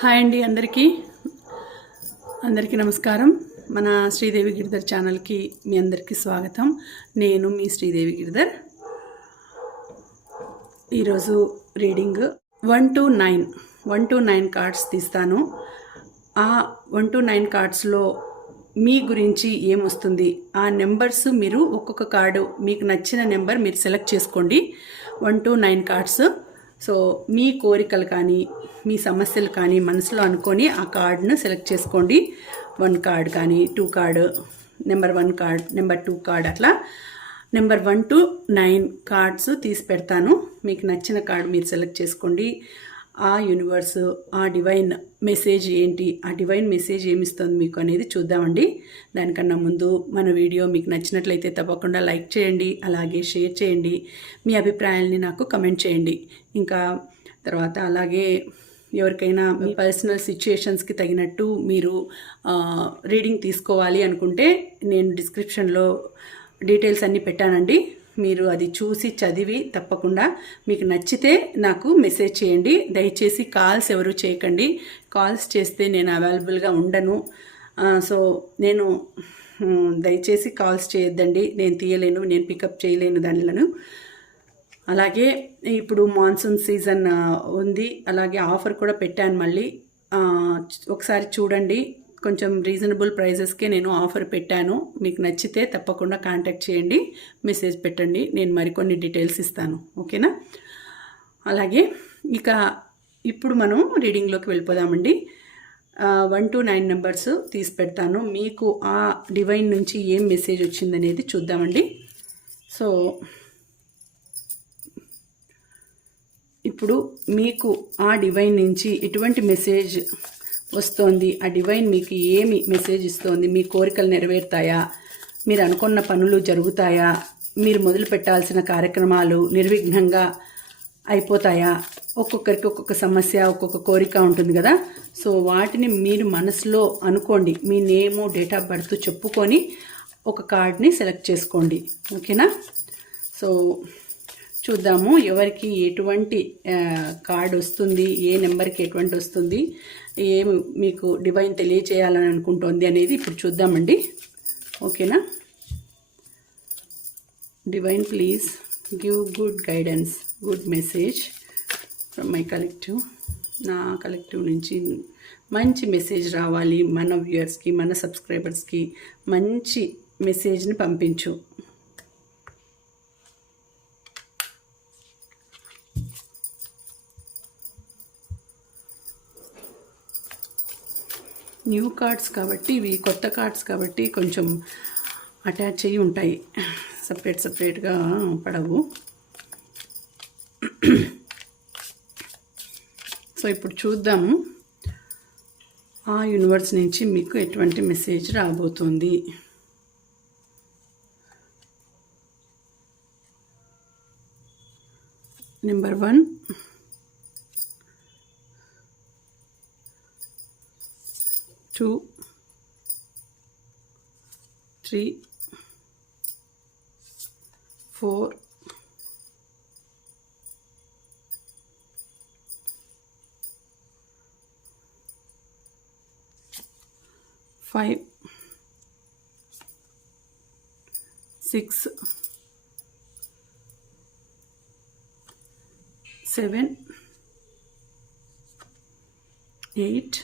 Hi అండి, అందరికీ నమస్కారం. మన శ్రీదేవి గిరిధర్ ఛానల్కి మీ అందరికీ స్వాగతం. నేను మీ శ్రీదేవి గిరిధర్. ఈరోజు రీడింగ్ 1 to 9 కార్డ్స్ తీస్తాను. ఆ 1 to 9 కార్డ్స్లో మీ గురించి ఏమొస్తుంది, ఆ నెంబర్స్ మీరు ఒక్కొక్క కార్డు మీకు నచ్చిన నెంబర్ మీరు సెలెక్ట్ చేసుకోండి. 1 to 9 కార్డ్స్. సో మీ కోరికలు కానీ మీ సమస్యలు కానీ మనసులో అనుకొని ఆ కార్డును సెలెక్ట్ చేసుకోండి. 1 కార్డ్ కానీ 2 card, number 1 card, number 2 card, అట్లా నెంబర్ 1 to 9 కార్డ్స్ తీసి పెడతాను. మీకు నచ్చిన కార్డు మీరు సెలెక్ట్ చేసుకోండి. ఆ యూనివర్స్, ఆ డివైన్ మెసేజ్ ఏంటి, ఆ డివైన్ మెసేజ్ ఏమిస్తుంది మీకు అనేది చూద్దామండి. దానికన్నా ముందు మన వీడియో మీకు నచ్చినట్లయితే తప్పకుండా లైక్ చేయండి, అలాగే షేర్ చేయండి. మీ అభిప్రాయాల్ని నాకు కమెంట్ చేయండి. ఇంకా తర్వాత అలాగే ఎవరికైనా మీ పర్సనల్ సిచ్యుయేషన్స్కి తగినట్టు మీరు రీడింగ్ తీసుకోవాలి అనుకుంటే నేను డిస్క్రిప్షన్లో డీటెయిల్స్ అన్నీ పెట్టానండి. మీరు అది చూసి చదివి తప్పకుండా మీకు నచ్చితే నాకు మెసేజ్ చేయండి. దయచేసి కాల్స్ ఎవరు చేయకండి. కాల్స్ చేస్తే నేను అవైలబుల్గా ఉండను. సో నేను దయచేసి కాల్స్ చేయొద్దండి. నేను తీయలేను, నేను పికప్ చేయలేను దానిలను. అలాగే ఇప్పుడు మాన్సూన్ సీజన్ ఉంది, అలాగే ఆఫర్ కూడా పెట్టాను. మళ్ళీ ఒకసారి చూడండి. కొంచెం రీజనబుల్ ప్రైజెస్కే నేను ఆఫర్ పెట్టాను. మీకు నచ్చితే తప్పకుండా కాంటాక్ట్ చేయండి, మెసేజ్ పెట్టండి. నేను మరికొన్ని డీటెయిల్స్ ఇస్తాను. ఓకేనా? అలాగే ఇక ఇప్పుడు మనం రీడింగ్లోకి వెళ్ళిపోదామండి. 1 to 9 నెంబర్స్ తీసి పెడతాను. మీకు ఆ డివైన్ నుంచి ఏం మెసేజ్ వచ్చిందనేది చూద్దామండి. సో ఇప్పుడు మీకు ఆ డివైన్ నుంచి ఎటువంటి మెసేజ్ వస్తోంది, ఆ డివైన్ మీకు ఏమి మెసేజ్ ఇస్తోంది, మీ కోరికలు నెరవేరుతాయా, మీరు అనుకున్న పనులు జరుగుతాయా, మీరు మొదలు పెట్టాల్సిన కార్యక్రమాలు నిర్విఘ్నంగా అయిపోతాయా, ఒక్కొక్కరికి ఒక్కొక్క సమస్య, ఒక్కొక్క కోరిక ఉంటుంది కదా. సో వాటిని మీరు మనసులో అనుకోండి. మీ నేము, డేట్ ఆఫ్ బర్త్ చెప్పుకొని ఒక కార్డ్ని సెలెక్ట్ చేసుకోండి. ఓకేనా? సో చూద్దాము ఎవరికి ఎటువంటి కార్డ్ వస్తుంది, ఏ నెంబర్కి ఎటువంటి వస్తుంది, ఏమి మీకు డివైన్ తెలియచేయాలని అనుకుంటోంది అనేది ఇప్పుడు చూద్దామండి. ఓకేనా? Divine please give good guidance, good message from my collective. నా కలెక్టివ్ నుంచి మంచి మెసేజ్ రావాలి. మన వ్యూయర్స్కి, మన సబ్స్క్రైబర్స్కి మంచి మెసేజ్ని పంపించు. న్యూ కార్డ్స్ కాబట్టి, ఇవి కొత్త కార్డ్స్ కాబట్టి కొంచెం అటాచ్ అయ్యి ఉంటాయి, సపరేట్గా పడవు. సో ఇప్పుడు చూద్దాము ఆ యూనివర్స్ నుంచి మీకు ఎటువంటి మెసేజ్ రాబోతుంది. నెంబర్ 1, 2, 3, 4, 5, 6, 7, 8,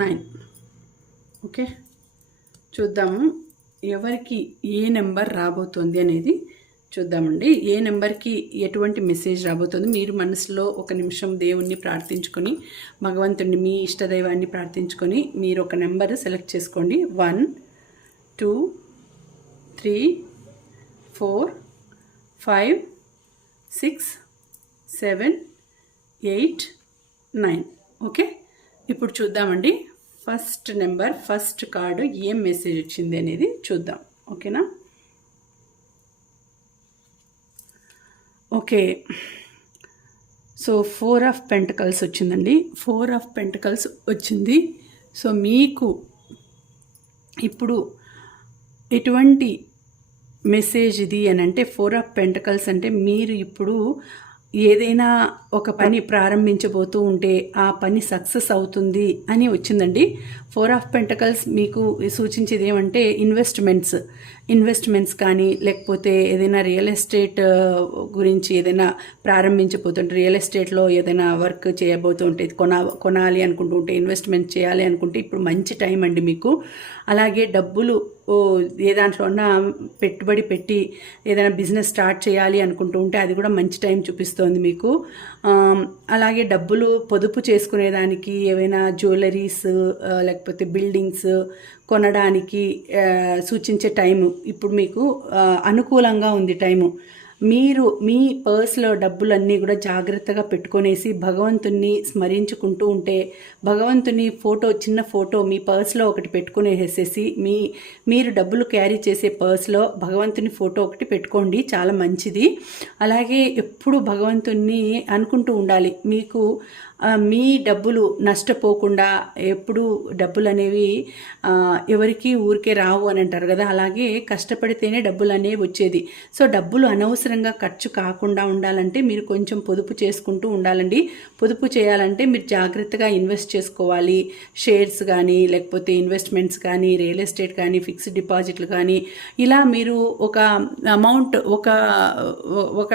9. ఓకే, చూద్దాము ఎవరికి ఏ నెంబర్ రాబోతుంది అనేది చూద్దామండి. ఏ నెంబర్కి ఎటువంటి మెసేజ్ రాబోతుంది. మీరు మనసులో ఒక నిమిషం దేవుణ్ణి ప్రార్థించుకొని, భగవంతుడిని, మీ ఇష్టదైవాన్ని ప్రార్థించుకొని మీరు ఒక నెంబర్ సెలెక్ట్ చేసుకోండి. 1, 2, 3, 4, 5, 6, 7, 8, 9. ఓకే, ఇప్పుడు చూద్దామండి ఫస్ట్ నెంబర్, ఫస్ట్ కార్డు ఏం మెసేజ్ వచ్చింది అనేది చూద్దాం. ఓకేనా? ఓకే, సో 4 of Pentacles వచ్చిందండి. 4 of Pentacles వచ్చింది. సో మీకు ఇప్పుడు ఎటువంటి మెసేజ్ ఇది అని అంటే 4 ఆఫ్ పెంటకల్స్ అంటే మీరు ఇప్పుడు ఏదైనా ఒక పని ప్రారంభించబోతూ ఉంటే ఆ పని సక్సెస్ అవుతుంది అని వచ్చిందండి. 4 ఆఫ్ పెంటకల్స్ మీకు సూచించేది ఏమంటే ఇన్వెస్ట్మెంట్స్ కానీ లేకపోతే ఏదైనా రియల్ ఎస్టేట్ గురించి ఏదైనా ప్రారంభించబోతుంటే, రియల్ ఎస్టేట్లో ఏదైనా వర్క్ చేయబోతుంటే, కొనాలి అనుకుంటుంటే, ఇన్వెస్ట్మెంట్ చేయాలి అనుకుంటే ఇప్పుడు మంచి టైం అండి మీకు. అలాగే డబ్బులు ఏ దాంట్లో అన్నా పెట్టుబడి పెట్టి ఏదైనా బిజినెస్ స్టార్ట్ చేయాలి అనుకుంటూ ఉంటే అది కూడా మంచి టైం చూపిస్తోంది మీకు. అలాగే డబ్బులు పొదుపు చేసుకునేదానికి ఏవైనా జ్యువెలరీస్ లేకపోతే బిల్డింగ్స్ కొనడానికి సూచించే టైము ఇప్పుడు మీకు అనుకూలంగా ఉంది టైము. మీరు మీ పర్స్లో డబ్బులన్నీ కూడా జాగ్రత్తగా పెట్టుకొనేసి భగవంతుణ్ణి స్మరించుకుంటూ ఉంటే, భగవంతుని చిన్న ఫోటో మీ పర్స్లో ఒకటి పెట్టుకునేసేసి మీరు డబ్బులు క్యారీ చేసే పర్స్లో భగవంతుని ఫోటో ఒకటి పెట్టుకోండి, చాలా మంచిది. అలాగే ఎప్పుడు భగవంతుణ్ణి అనుకుంటూ ఉండాలి. మీకు మీ డబ్బులు నష్టపోకుండా, ఎప్పుడు డబ్బులు అనేవి ఎవరికి ఊరికే రావు అని అంటారు కదా, అలాగే కష్టపడితేనే డబ్బులు అనేవి వచ్చేది. సో డబ్బులు అనవసరంగా ఖర్చు కాకుండా ఉండాలంటే మీరు కొంచెం పొదుపు చేసుకుంటూ ఉండాలండి. పొదుపు చేయాలంటే మీరు జాగ్రత్తగా ఇన్వెస్ట్ చేసుకోవాలి. షేర్స్ కానీ లేకపోతే ఇన్వెస్ట్మెంట్స్ కానీ రియల్ ఎస్టేట్ కానీ ఫిక్స్డ్ డిపాజిట్లు కానీ ఇలా మీరు ఒక అమౌంట్ ఒక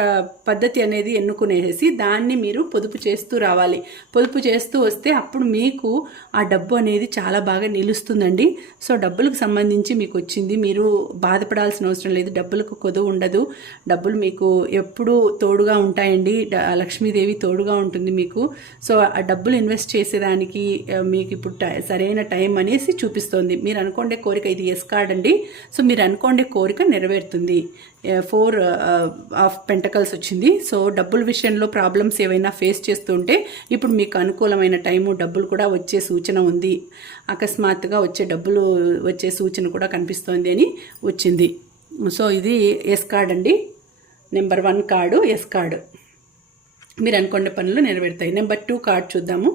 పద్ధతి అనేది ఎన్నుకునేసి దాన్ని మీరు పొదుపు చేస్తూ రావాలి. పొదుపు చేస్తూ వస్తే అప్పుడు మీకు ఆ డబ్బు అనేది చాలా బాగా నిలుస్తుందండి. సో డబ్బులకు సంబంధించి మీకు వచ్చింది, మీరు బాధపడాల్సిన అవసరం లేదు. డబ్బులకు కొదువు ఉండదు. డబ్బులు మీకు ఎప్పుడూ తోడుగా ఉంటాయండి. లక్ష్మీదేవి తోడుగా ఉంటుంది మీకు. సో ఆ డబ్బులు ఇన్వెస్ట్ చేసేదానికి మీకు ఇప్పుడు సరైన టైం అనేసి చూపిస్తోంది. మీరు అనుకోండే కోరిక, ఇది ఎస్ కార్డ్ అండి. సో మీరు అనుకోండే కోరిక నెరవేరుతుంది. 4 ఆఫ్ పెంటకల్స్ వచ్చింది. సో డబ్బుల విషయంలో ప్రాబ్లమ్స్ ఏవైనా ఫేస్ చేస్తుంటే ఇప్పుడు మీకు అనుకూలమైన టైము, డబ్బులు కూడా వచ్చే సూచన ఉంది. అకస్మాత్తుగా డబ్బులు వచ్చే సూచన కూడా కనిపిస్తోంది అని వచ్చింది. సో ఇది ఎస్ కార్డ్ అండి. Number 1 card yes card. మీరు అనుకునే పనులు నెరవేరుతాయి. నెంబర్ 2 కార్డ్ చూద్దాము.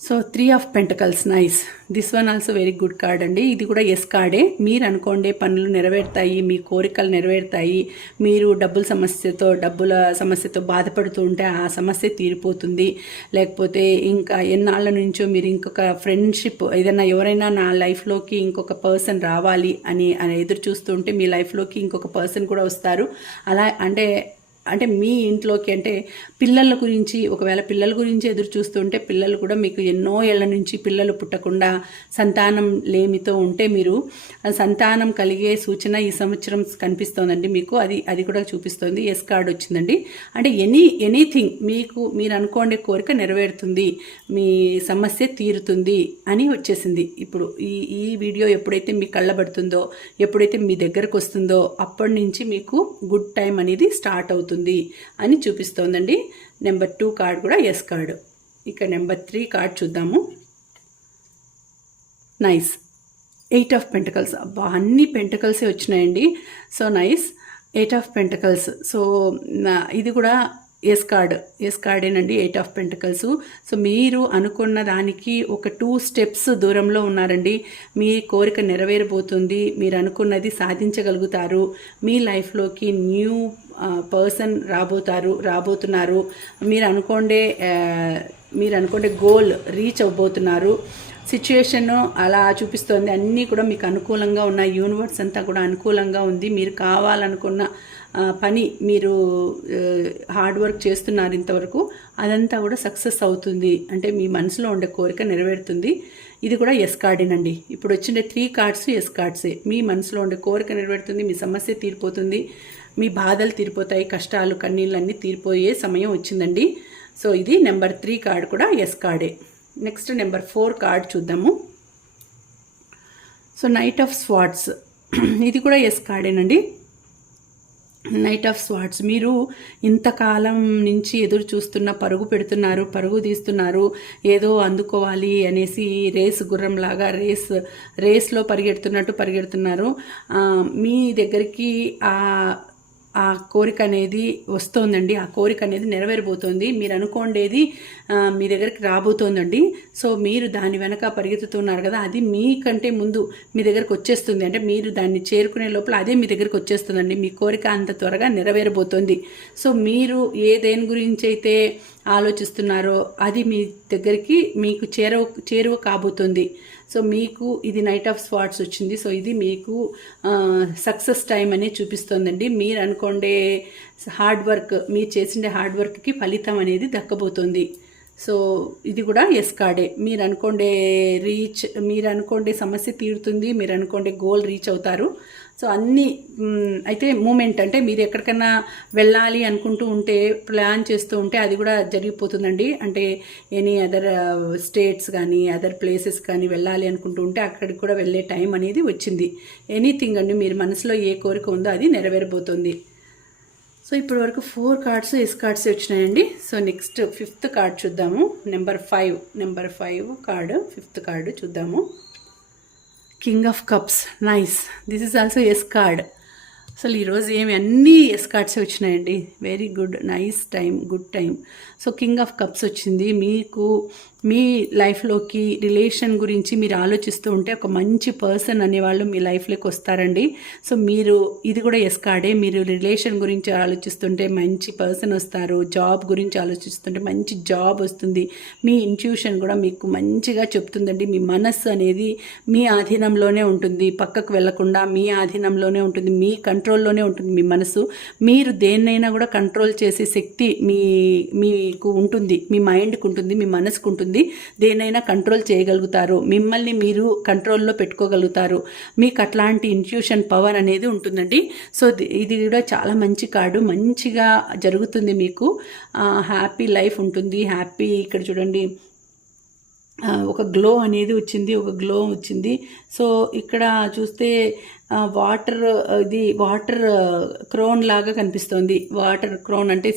So 3 of pentacles, nice. This one also very good card అండి. ఇది కూడా ఎస్ కార్డే. మీరు అనుకోండే పనులు నెరవేరుతాయి, మీ కోరికలు నెరవేరుతాయి. మీరు డబ్బుల సమస్యతో బాధపడుతూ ఉంటే ఆ సమస్య తీరిపోతుంది. లేకపోతే ఇంకా ఎన్నాళ్ళ నుంచో మీరు ఇంకొక ఫ్రెండ్షిప్ ఏదైనా, ఎవరైనా నా లైఫ్లోకి ఇంకొక పర్సన్ రావాలి అని ఎదురు చూస్తుంటే మీ లైఫ్లోకి ఇంకొక పర్సన్ కూడా వస్తారు. అలా అంటే మీ ఇంట్లోకి, అంటే పిల్లల గురించి, ఒకవేళ పిల్లల గురించి ఎదురు చూస్తుంటే పిల్లలు కూడా మీకు ఎన్నో ఏళ్ల నుంచి పిల్లలు పుట్టకుండా సంతానం లేమితో ఉంటే మీరు సంతానం కలిగే సూచన ఈ సంవత్సరం కనిపిస్తోందండి మీకు. అది కూడా చూపిస్తోంది. ఎస్ కార్డ్ వచ్చిందండి. అంటే ఎనీథింగ్ మీరు అనుకోండే కోరిక నెరవేరుతుంది, మీ సమస్య తీరుతుంది అని వచ్చేసింది. ఇప్పుడు ఈ వీడియో ఎప్పుడైతే మీ కళ్ళబడుతుందో, ఎప్పుడైతే మీ దగ్గరకు వస్తుందో అప్పటి నుంచి మీకు గుడ్ టైం అనేది స్టార్ట్ అవుతుంది అని చూపిస్తోందండి. నెంబర్ 2 కార్డ్ కూడా ఎస్ కార్డు. ఇక నెంబర్ 3 కార్డ్ చూద్దాము. నైస్. 8 of pentacles. అబ్బా, అన్ని పెంటకల్సే వచ్చినాయండి. So nice. 8 of pentacles. So ఇది కూడా ఎస్ కార్డేనండి. 8 of pentacles. సో మీరు అనుకున్న దానికి ఒక 2 స్టెప్స్ దూరంలో ఉన్నారండి. మీ కోరిక నెరవేరబోతుంది. మీరు అనుకున్నది సాధించగలుగుతారు. మీ లైఫ్లోకి న్యూ పర్సన్ రాబోతున్నారు. మీరు అనుకోండే గోల్ రీచ్ అవ్వబోతున్నారు. సిచ్యుయేషన్ అలా చూపిస్తోంది. అన్నీ కూడా మీకు అనుకూలంగా ఉన్నాయి. యూనివర్స్ అంతా కూడా అనుకూలంగా ఉంది. మీరు కావాలనుకున్న పని, మీరు హార్డ్ వర్క్ చేస్తున్నారు ఇంతవరకు, అదంతా కూడా సక్సెస్ అవుతుంది. అంటే మీ మనసులో ఉండే కోరిక నెరవేరుతుంది. ఇది కూడా ఎస్ కార్డేనండి. ఇప్పుడు వచ్చిన 3 కార్డ్స్ ఎస్ కార్డ్సే. మీ మనసులో ఉండే కోరిక నెరవేరుతుంది, మీ సమస్య తీరిపోతుంది, మీ బాధలు తీరిపోతాయి, కష్టాలు కన్నీళ్ళు అన్నీ తీరిపోయే సమయం వచ్చిందండి. సో ఇది నెంబర్ 3 కార్డ్ కూడా ఎస్ కార్డే. నెక్స్ట్ నెంబర్ 4 కార్డ్ చూద్దాము. So knight of swords. ఇది కూడా ఎస్ కార్డేనండి. Knight of swords. మీరు ఇంతకాలం నుంచి ఎదురు చూస్తున్న, పరుగు తీస్తున్నారు, ఏదో అందుకోవాలి అనేసి గుర్రంలాగా రేస్లో పరిగెడుతున్నారు. మీ దగ్గరికి ఆ కోరిక అనేది వస్తోందండి. ఆ కోరిక అనేది నెరవేరబోతోంది. మీరు అనుకోండేది మీ దగ్గరికి రాబోతోందండి. సో మీరు దాని వెనక పరిగెత్తుతున్నారు కదా, అది మీకంటే ముందు మీ దగ్గరకు వచ్చేస్తుంది. అంటే మీరు దాన్ని చేరుకునే లోపల అదే మీ దగ్గరికి వచ్చేస్తుందండి. మీ కోరిక అంత త్వరగా నెరవేరబోతోంది. సో మీరు దేని గురించి అయితే ఆలోచిస్తున్నారో అది మీ దగ్గరికి మీకు చేరువ కాబోతుంది. సో మీకు ఇది నైట్ ఆఫ్ స్వార్డ్స్ వచ్చింది. సో ఇది మీకు సక్సెస్ టైం అనేది చూపిస్తోందండి. మీరు అనుకోండే హార్డ్ వర్క్, మీరు చేసిండే హార్డ్ వర్క్కి ఫలితం అనేది దక్కబోతుంది. సో ఇది కూడా ఎస్ కార్డే. మీరు అనుకోండే సమస్య తీరుతుంది, మీరు అనుకోండే గోల్ రీచ్ అవుతారు. సో అన్నీ అయితే మూమెంట్, అంటే మీరు ఎక్కడికైనా వెళ్ళాలి అనుకుంటూ ఉంటే, ప్లాన్ చేస్తూ ఉంటే అది కూడా జరిగిపోతుందండి. అంటే ఎనీ అదర్ స్టేట్స్ కానీ అదర్ ప్లేసెస్ కానీ వెళ్ళాలి అనుకుంటూ ఉంటే అక్కడికి కూడా వెళ్ళే టైం అనేది వచ్చింది. ఎనీథింగ్ అండి, మీరు మనసులో ఏ కోరిక ఉందో అది నెరవేరబోతుంది. సో ఇప్పటి వరకు 4 కార్డ్స్ ఎస్ కార్డ్స్ వచ్చినాయండి. సో నెక్స్ట్ 5th కార్డ్ చూద్దాము. నెంబర్ 5 కార్డు, 5th కార్డు చూద్దాము. King of cups. Nice, this is also yes card. అసలు ఈరోజు అన్నీ ఎస్ కార్డ్స్ వచ్చినాయండి. Very good, nice time, good time. So king of cups వచ్చింది. మీకు మీ లైఫ్లోకి రిలేషన్ గురించి మీరు ఆలోచిస్తూ ఉంటే ఒక మంచి పర్సన్ అనేవాళ్ళు మీ లైఫ్లోకి వస్తారండి. సో మీరు ఇది కూడా ఎస్ కార్డే. మీరు రిలేషన్ గురించి ఆలోచిస్తుంటే మంచి పర్సన్ వస్తారు. జాబ్ గురించి ఆలోచిస్తుంటే మంచి జాబ్ వస్తుంది. మీ ఇంట్యూషన్ కూడా మీకు మంచిగా చెప్తుందండి. మీ మనస్సు అనేది మీ ఆధీనంలోనే ఉంటుంది, పక్కకు వెళ్లకుండా మీ ఆధీనంలోనే ఉంటుంది, మీ కంట్రోల్లోనే ఉంటుంది మీ మనసు. మీరు దేన్నైనా కూడా కంట్రోల్ చేసే శక్తి మీకు ఉంటుంది, మీ మైండ్కి ఉంటుంది, మీ మనసుకు ఉంటుంది. దేనైనా కంట్రోల్ చేయగలుగుతారు, మిమ్మల్ని మీరు కంట్రోల్లో పెట్టుకోగలుగుతారు. మీకు అట్లాంటి ఇంట్యూషన్ పవర్ అనేది ఉంటుందండి. సో ఇది కూడా చాలా మంచి కార్డు. మంచిగా జరుగుతుంది మీకు. హ్యాపీ లైఫ్ ఉంటుంది. హ్యాపీ, ఇక్కడ చూడండి ఒక గ్లో అనేది వచ్చింది. సో ఇక్కడ చూస్తే వాటర్ క్రోన్ లాగా కనిపిస్తుంది. వాటర్ క్రోన్ అంటే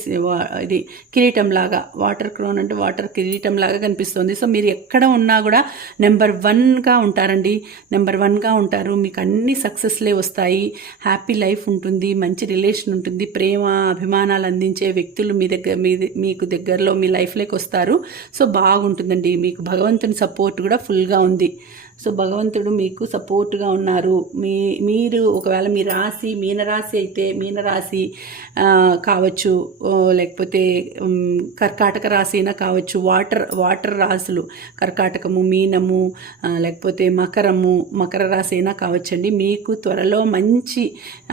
ఇది కిరీటం లాగా, వాటర్ క్రోన్ అంటే వాటర్ కిరీటం లాగా కనిపిస్తుంది. సో మీరు ఎక్కడ ఉన్నా కూడా నెంబర్ 1గా ఉంటారండి. నెంబర్ 1గా ఉంటారు. మీకు అన్ని సక్సెస్లే వస్తాయి. హ్యాపీ లైఫ్ ఉంటుంది, మంచి రిలేషన్ ఉంటుంది, ప్రేమ అభిమానాలు అందించే వ్యక్తులు మీకు దగ్గరలో మీ లైఫ్లోకి వస్తారు. సో బాగుంటుందండి. మీకు భగవంతుని సపోర్ట్ కూడా ఫుల్గా ఉంది. సో భగవంతుడు మీకు సపోర్ట్గా ఉన్నారు. మీరు ఒకవేళ మీ రాశి మీనరాశి అయితే మీనరాశి కావచ్చు, లేకపోతే కర్కాటక రాశి అయినా కావచ్చు. వాటర్ రాశులు కర్కాటకము, మీనము, లేకపోతే మకర రాశి అయినా కావచ్చండి. మీకు త్వరలో మంచి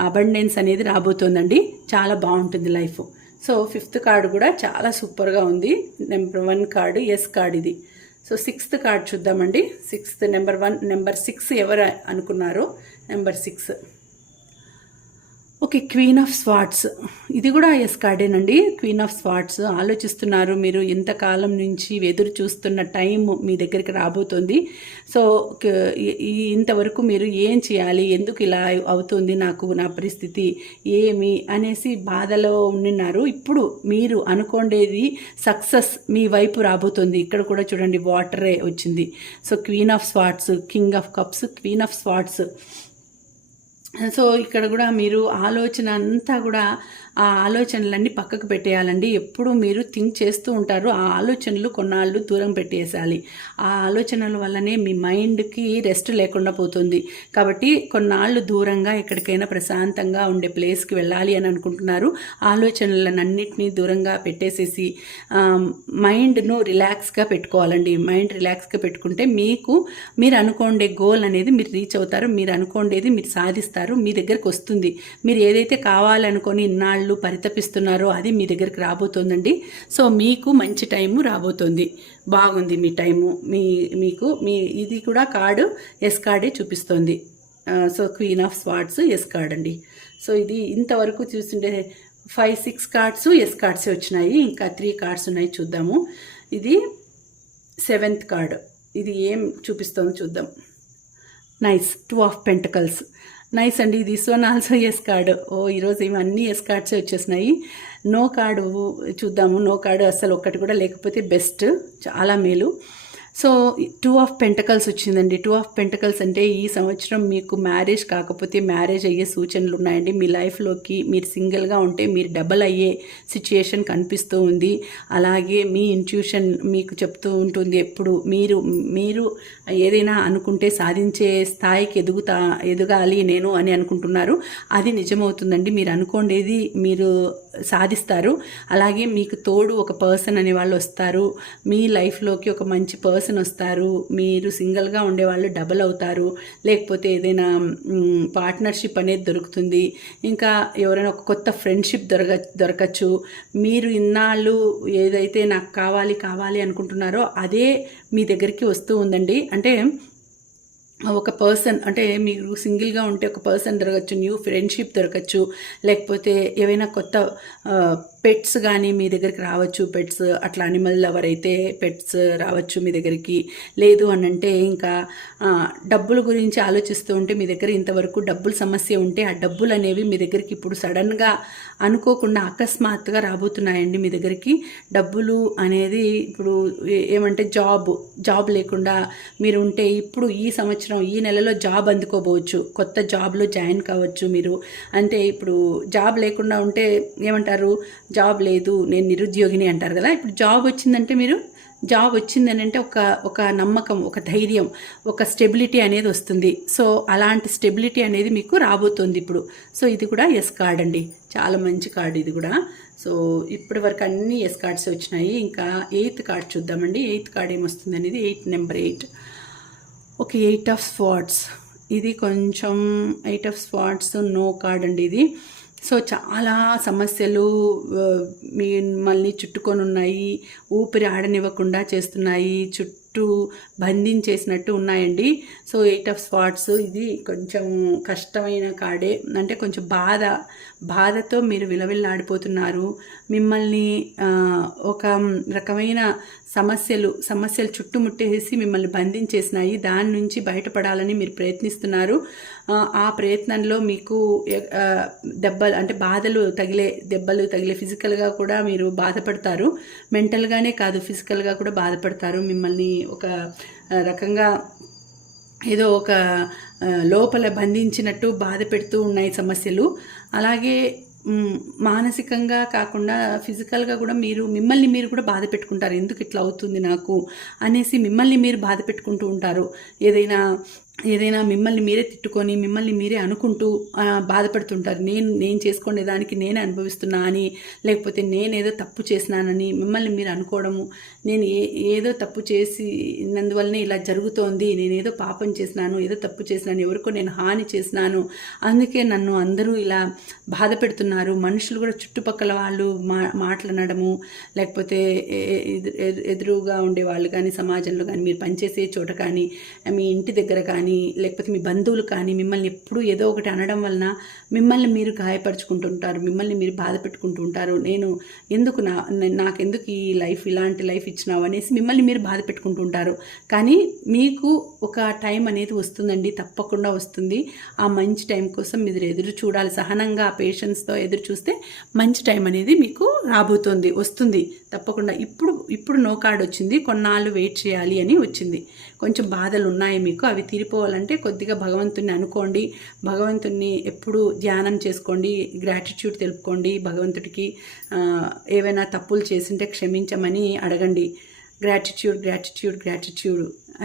అబండెన్స్ అనేది రాబోతోందండి. చాలా బాగుంటుంది లైఫ్. సో 5th కార్డు కూడా చాలా సూపర్గా ఉంది. నెంబర్ 1 కార్డు ఎస్ కార్డు ఇది. సో 6th కార్డ్ చూద్దామండి. 6th నెంబర్ 6 ఎవరు అనుకున్నారో, number 6. Okay, queen of swords. ఇది కూడా ఎస్ కార్డేనండి. Queen of swords. ఆలోచిస్తున్నారు మీరు, ఎంతకాలం నుంచి ఎదురు చూస్తున్న టైం మీ దగ్గరికి రాబోతుంది. సో ఇంతవరకు మీరు ఏం చేయాలి, ఎందుకు ఇలా అవుతుంది నాకు నా పరిస్థితి ఏమి అనేసి బాధలో ఉండినారు. ఇప్పుడు మీరు అనుకోండేది సక్సెస్ మీ వైపు రాబోతుంది. ఇక్కడ కూడా చూడండి వాటరే వచ్చింది. So queen of swords, king of cups, queen of swords. So ఇక్కడ కూడా మీరు ఆలోచన అంతా కూడా ఆ ఆలోచనలన్నీ పక్కకు పెట్టేయాలండి. ఎప్పుడు మీరు థింక్ చేస్తూ ఉంటారు, ఆ ఆలోచనలు కొన్నాళ్ళు దూరం పెట్టేయాలి. ఆ ఆలోచనల వల్లనే మీ మైండ్కి రెస్ట్ లేకుండా పోతుంది. కాబట్టి కొన్నాళ్ళు దూరంగా ఎక్కడికైనా ప్రశాంతంగా ఉండే ప్లేస్కి వెళ్ళాలి అని అనుకుంటున్నారు. ఆలోచనలన్నింటినీ దూరంగా పెట్టేసేసి మైండ్ను రిలాక్స్గా పెట్టుకోవాలండి. మైండ్ రిలాక్స్గా పెట్టుకుంటే మీరు అనుకోండే గోల్ అనేది మీరు రీచ్ అవుతారు. మీరు అనుకోండేది మీరు సాధిస్తారు, మీ దగ్గరకు వస్తుంది. మీరు ఏదైతే కావాలనుకొని ఇన్నాళ్ళు పరితపిస్తున్నారో అది మీ దగ్గరికి రాబోతోందండి. సో మీకు మంచి టైము రాబోతోంది. బాగుంది మీ టైము. ఇది కూడా కార్డు ఎస్ కార్డే చూపిస్తోంది. So queen of swords yes card అండి. సో ఇది ఇంతవరకు చూస్తుంటే 5-6 కార్డ్స్ ఎస్ కార్డ్సే వచ్చినాయి. ఇంకా 3 కార్డ్స్ ఉన్నాయి, చూద్దాము. ఇది 7th కార్డ్. ఇది ఏం చూపిస్తుందో చూద్దాం. Nice, 2 of pentacles. నైస్ అండి. This one also yes card. ఈరోజు ఇవన్నీ ఎస్ కార్డ్సే వచ్చేసినాయి. నో కార్డు చూద్దాము. నో కార్డు అసలు ఒక్కటి కూడా లేకపోతే బెస్ట్, చాలా మేలు. సో 2 ఆఫ్ పెంటకల్స్ వచ్చిందండి. 2 ఆఫ్ పెంటకల్స్ అంటే ఈ సంవత్సరం మీకు మ్యారేజ్ కాకపోతే మ్యారేజ్ అయ్యే సూచనలు ఉన్నాయండి. మీ లైఫ్లోకి మీరు సింగిల్గా ఉంటే మీరు డబల్ అయ్యే సిచ్యుయేషన్ కనిపిస్తూ ఉంది. అలాగే మీ ఇంట్యూషన్ మీకు చెప్తూ ఉంటుంది ఎప్పుడు మీరు ఏదైనా అనుకుంటే సాధించే స్థాయికి ఎదగాలి నేను అని అనుకుంటున్నారు. అది నిజమవుతుందండి. మీరు అనుకోండేది మీరు సాధిస్తారు. అలాగే మీకు తోడు ఒక పర్సన్ అనే వాళ్ళు వస్తారు. మీ లైఫ్లోకి ఒక మంచి పర్సన్ వస్తారు. మీరు సింగిల్గా ఉండేవాళ్ళు డబల్ అవుతారు. లేకపోతే ఏదైనా పార్ట్నర్షిప్ అనేది దొరుకుతుంది. ఇంకా ఎవరైనా ఒక కొత్త ఫ్రెండ్షిప్ దొరకచ్చు. మీరు ఇన్నాళ్ళు ఏదైతే నాకు కావాలి అనుకుంటున్నారో అదే మీ దగ్గరికి వస్తూ ఉందండి. అంటే ఒక పర్సన్ అంటే మీరు సింగిల్గా ఉంటే ఒక పర్సన్ దొరకచ్చు, న్యూ ఫ్రెండ్షిప్ దొరకచ్చు, లేకపోతే ఏవైనా కొత్త పెట్స్ కానీ మీ దగ్గరికి రావచ్చు. పెట్స్ అట్లా అనిమల్ లవర్ అయితే పెట్స్ రావచ్చు మీ దగ్గరికి. లేదు అని అంటే ఇంకా డబ్బుల గురించి ఆలోచిస్తూ ఉంటే మీ దగ్గర ఇంతవరకు డబ్బుల సమస్య ఉంటే ఆ డబ్బులు అనేవి మీ దగ్గరికి ఇప్పుడు సడన్గా అనుకోకుండా అకస్మాత్తుగా రాబోతున్నాయండి మీ దగ్గరికి. డబ్బులు అనేది ఇప్పుడు ఏమంటే జాబ్ లేకుండా మీరు ఉంటే ఇప్పుడు ఈ సంవత్సరం ఈ నెలలో జాబ్ అందుకోబోవచ్చు. కొత్త జాబ్లో జాయిన్ కావచ్చు మీరు. అంటే ఇప్పుడు జాబ్ లేకుండా ఉంటే ఏమంటారు, జాబ్ లేదు నేను నిరుద్యోగిని అంటారు కదా. ఇప్పుడు జాబ్ వచ్చిందంటే మీరు జాబ్ వచ్చిందని అంటే ఒక నమ్మకం, ఒక ధైర్యం, ఒక స్టెబిలిటీ అనేది వస్తుంది. సో అలాంటి స్టెబిలిటీ అనేది మీకు రాబోతుంది ఇప్పుడు. సో ఇది కూడా ఎస్ కార్డ్ అండి, చాలా మంచి కార్డు ఇది కూడా. సో ఇప్పటి వరకు అన్ని ఎస్ కార్డ్స్ వచ్చినాయి. ఇంకా 8th కార్డ్ చూద్దామండి. 8th కార్డ్ ఏమొస్తుంది అనేది నెంబర్ 8. Okay, 8 of swords. ఇది కొంచెం 8 ఆఫ్ స్వార్డ్స్ నో కార్డ్ అండి ఇది. సో చాలా సమస్యలు మిమ్మల్ని చుట్టుకొని ఉన్నాయి, ఊపిరి ఆడనివ్వకుండా చేస్తున్నాయి, చుట్టూ బంధించేసినట్టు ఉన్నాయండి. సో 8 ఆఫ్ స్వార్డ్స్ ఇది కొంచెం కష్టమైన కార్డే. అంటే కొంచెం బాధతో మీరు విలవిల్లాడిపోతున్నారు. మిమ్మల్ని ఒక రకమైన సమస్యలు చుట్టుముట్టేసి మిమ్మల్ని బంధించేసినాయి. దాని నుంచి బయటపడాలని మీరు ప్రయత్నిస్తున్నారు. ఆ ప్రయత్నంలో మీకు దెబ్బలు తగిలే ఫిజికల్గా కూడా మీరు బాధపడతారు. మెంటల్గానే కాదు ఫిజికల్గా కూడా బాధపడతారు. మిమ్మల్ని ఒక రకంగా ఏదో ఒక లోపల బంధించినట్టు బాధ పెడుతూ ఉన్నాయి సమస్యలు. అలాగే మానసికంగా కాకుండా ఫిజికల్గా కూడా మిమ్మల్ని మీరు కూడా బాధ పెట్టుకుంటారు. ఎందుకు ఇట్లా అవుతుంది నాకు అనేసి మిమ్మల్ని మీరు బాధ పెట్టుకుంటూ ఉంటారు. ఏదైనా మిమ్మల్ని మీరే తిట్టుకొని మిమ్మల్ని మీరే అనుకుంటూ బాధపడుతుంటారు. నేను చేసుకునే దానికి నేనే అనుభవిస్తున్నా అని, లేకపోతే నేనేదో తప్పు చేసినానని మిమ్మల్ని మీరు అనుకోవడము. నేను ఏదో తప్పు చేసినందువల్లనే ఇలా జరుగుతోంది, నేనేదో పాపం చేసినాను, ఏదో తప్పు చేసినాను, ఎవరికో నేను హాని చేసినాను, అందుకే నన్ను అందరూ ఇలా బాధ పెడుతున్నారు. మనుషులు కూడా చుట్టుపక్కల వాళ్ళు మాట్లాడడము, లేకపోతే ఎదురుగా ఉండేవాళ్ళు కానీ, సమాజంలో కానీ, మీరు పనిచేసే చోట కానీ, మీ ఇంటి దగ్గర కానీ, లేకపోతే మీ బంధువులు కానీ మిమ్మల్ని ఎప్పుడూ ఏదో ఒకటి అనడం వలన మిమ్మల్ని మీరు గాయపరుచుకుంటుంటారు, మిమ్మల్ని మీరు బాధ పెట్టుకుంటూ ఉంటారు. నాకెందుకు ఈ లైఫ్, ఇలాంటి లైఫ్ ఇచ్చినావు అనేసి మిమ్మల్ని మీరు బాధ పెట్టుకుంటూ ఉంటారు. కానీ మీకు ఒక టైం అనేది వస్తుందండి, తప్పకుండా వస్తుంది. ఆ మంచి టైం కోసం మీరు ఎదురు చూడాలి. సహనంగా పేషెన్స్తో ఎదురు చూస్తే మంచి టైం అనేది మీకు వస్తుంది తప్పకుండా. ఇప్పుడు నో కార్డ్ వచ్చింది, కొన్నాళ్ళు వెయిట్ చేయాలి అని వచ్చింది. కొంచెం బాధలు ఉన్నాయి మీకు, అవి తీరిపోవాలంటే కొద్దిగా భగవంతుని అనుకోండి, భగవంతుని ఎప్పుడు ధ్యానం చేసుకోండి, గ్రాటిట్యూడ్ తెలుపుకోండి భగవంతుడికి. ఏవైనా తప్పులు చేసింటే క్షమించమని అడగండి. Gratitude,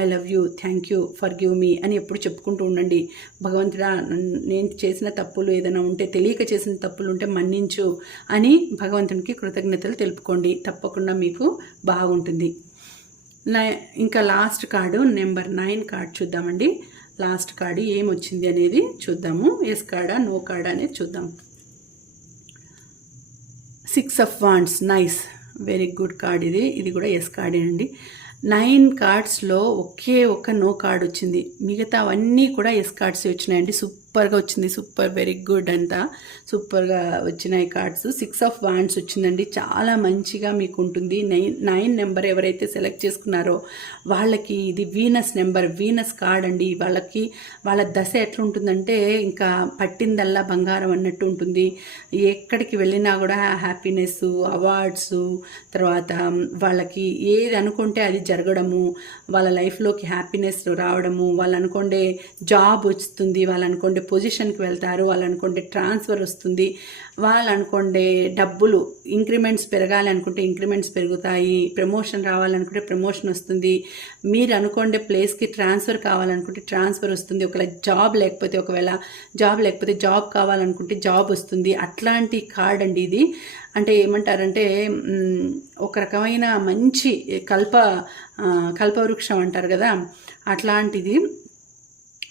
I love you, thank you, forgive me అని ఎప్పుడు చెప్పుకుంటూ ఉండండి. భగవంతుడా, నేను చేసిన తప్పులు ఏదైనా ఉంటే, తెలియక చేసిన తప్పులు ఉంటే మన్నించు అని భగవంతునికి కృతజ్ఞతలు తెలుపుకోండి. తప్పకుండా మీకు బాగుంటుంది. ఇంకా లాస్ట్ కార్డు నెంబర్ 9 కార్డ్ చూద్దామండి. లాస్ట్ కార్డు ఏమొచ్చింది అనేది చూద్దాము. ఎస్ కార్డా నో కార్డా అనేది చూద్దాం. 6 of wands, nice, very good card ఇది కూడా ఎస్ కార్డేనండి. 9 కార్డ్స్లో ఒకే ఒక నో కార్డ్ వచ్చింది, మిగతా అవన్నీ కూడా ఎస్ కార్డ్స్ వచ్చినాయండి. సూపర్గా వచ్చింది, సూపర్, వెరీ గుడ్, అంతా సూపర్గా వచ్చినాయి కార్డ్స్. 6 ఆఫ్ వాండ్స్ వచ్చిందండి, చాలా మంచిగా మీకు ఉంటుంది. 9 నెంబర్ ఎవరైతే సెలెక్ట్ చేసుకున్నారో వాళ్ళకి ఇది వీనస్ కార్డ్ అండి. వాళ్ళ దశ ఎట్లుంటుందంటే ఇంకా పట్టిందల్లా బంగారం అన్నట్టు ఉంటుంది. ఎక్కడికి వెళ్ళినా కూడా హ్యాపీనెస్, అవార్డ్స్, తర్వాత వాళ్ళకి ఏది అనుకుంటే అది జరగడము, వాళ్ళ లైఫ్లోకి హ్యాపీనెస్ రావడము, వాళ్ళు అనుకోండే జాబ్ వస్తుంది, వాళ్ళు అనుకోండే పొజిషన్కి వెళ్తారు, వాళ్ళు అనుకోండే ట్రాన్స్ఫర్ వస్తుంది, వాళ్ళు అనుకోండే డబ్బులు ఇంక్రిమెంట్స్ పెరగాలి అనుకుంటే ఇంక్రిమెంట్స్ పెరుగుతాయి, ప్రమోషన్ రావాలనుకుంటే ప్రమోషన్ వస్తుంది, మీరు అనుకోండే ప్లేస్కి ట్రాన్స్ఫర్ కావాలనుకుంటే ట్రాన్స్ఫర్ వస్తుంది, ఒకవేళ జాబ్ లేకపోతే జాబ్ కావాలనుకుంటే జాబ్ వస్తుంది. అట్లాంటి కార్డ్ అండి ఇది. అంటే ఏమంటారంటే ఒక రకమైన మంచి కల్పవృక్షం అంటారు కదా, అట్లాంటిది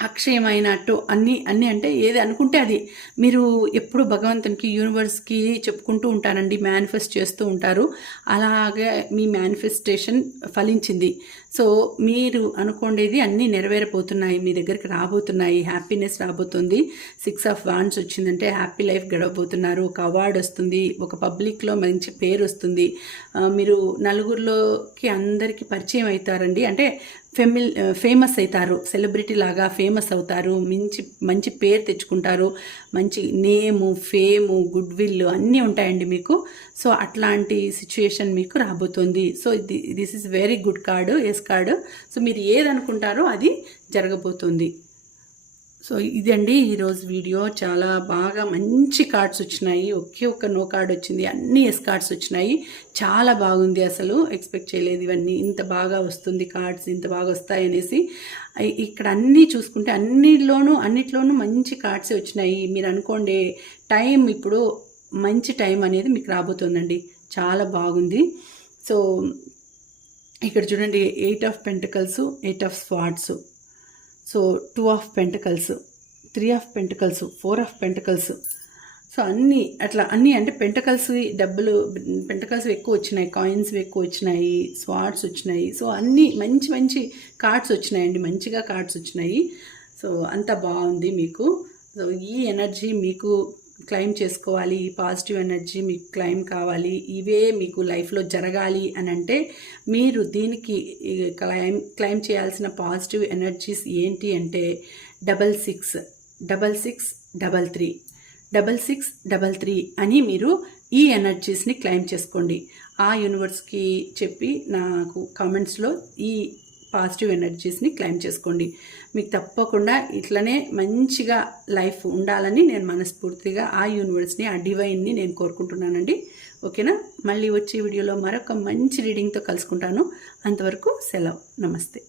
అక్షయమైనట్టు అన్నీ అంటే ఏది అనుకుంటే అది మీరు ఎప్పుడు భగవంతునికి యూనివర్స్కి చెప్పుకుంటూ ఉంటారండి, మేనిఫెస్ట్ చేస్తూ ఉంటారు. అలాగే మీ మేనిఫెస్టేషన్ ఫలించింది. సో మీరు అనుకోండేది అన్నీ నెరవేరబోతున్నాయి, మీ దగ్గరికి రాబోతున్నాయి, హ్యాపీనెస్ రాబోతుంది. 6 ఆఫ్ వాండ్స్ వచ్చిందంటే హ్యాపీ లైఫ్ గడవబోతున్నారు. ఒక అవార్డు వస్తుంది, ఒక పబ్లిక్లో మంచి పేరు వస్తుంది, మీరు నలుగురిలోకి అందరికీ పరిచయం అవుతారండి. అంటే ఫేమస్ అవుతారు, సెలబ్రిటీ లాగా ఫేమస్ అవుతారు, మంచి పేరు తెచ్చుకుంటారు, మంచి నేము, ఫేము, గుడ్ విల్ అన్నీ ఉంటాయండి మీకు. సో అట్లాంటి సిచ్యుయేషన్ మీకు రాబోతుంది. So this is very good card, yes card. So మీరు ఏదనుకుంటారో అది జరగబోతుంది. సో ఇదండి ఈరోజు వీడియో. చాలా బాగా మంచి కార్డ్స్ వచ్చినాయి, ఒకే ఒక్క నో కార్డ్ వచ్చింది, అన్ని ఎస్ కార్డ్స్ వచ్చినాయి. చాలా బాగుంది, అసలు ఎక్స్పెక్ట్ చేయలేదు ఇవన్నీ ఇంత బాగా వస్తుంది, కార్డ్స్ ఇంత బాగా వస్తాయనేసి. ఇక్కడ అన్నీ చూసుకుంటే అన్నిట్లోనూ మంచి కార్డ్సే వచ్చినాయి. మీరు అనుకోండి టైం ఇప్పుడు మంచి టైం అనేది మీకు రాబోతుందండి, చాలా బాగుంది. సో ఇక్కడ చూడండి 8 of pentacles, 8 of swords, so 2 of pentacles, 3 of pentacles, 4 of pentacles. So అన్నీ అంటే పెంటకల్స్ ఎక్కువ వచ్చినాయి, కాయిన్స్ ఎక్కువ వచ్చినాయి, స్వార్డ్స్ వచ్చినాయి. సో అన్నీ మంచి కార్డ్స్ వచ్చినాయండి, మంచిగా కార్డ్స్ వచ్చినాయి. సో అంత బాగుంది మీకు. సో ఈ ఎనర్జీ మీకు క్లైమ్ చేసుకోవాలి, ఈ పాజిటివ్ ఎనర్జీ మీకు క్లైమ్ కావాలి, ఇవే మీకు లైఫ్లో జరగాలి అని అంటే మీరు దీనికి క్లైమ్ చేయాల్సిన పాజిటివ్ ఎనర్జీస్ ఏంటి అంటే 666633 అని మీరు ఈ ఎనర్జీస్ని క్లైమ్ చేసుకోండి. ఆ యూనివర్స్కి చెప్పి నాకు కామెంట్స్లో ఈ పాజిటివ్ ఎనర్జీస్ని క్లైమ్ చేసుకోండి. మీకు తప్పకుండా ఇట్లనే మంచిగా లైఫ్ ఉండాలని నేను మనస్ఫూర్తిగా ఆ యూనివర్స్ని, ఆ డివైన్ని నేను కోరుకుంటున్నానండి. ఓకేనా? మళ్ళీ వచ్చే వీడియోలో మరొక మంచి రీడింగ్తో కలుసుకుంటాను. అంతవరకు సెలవు. నమస్తే.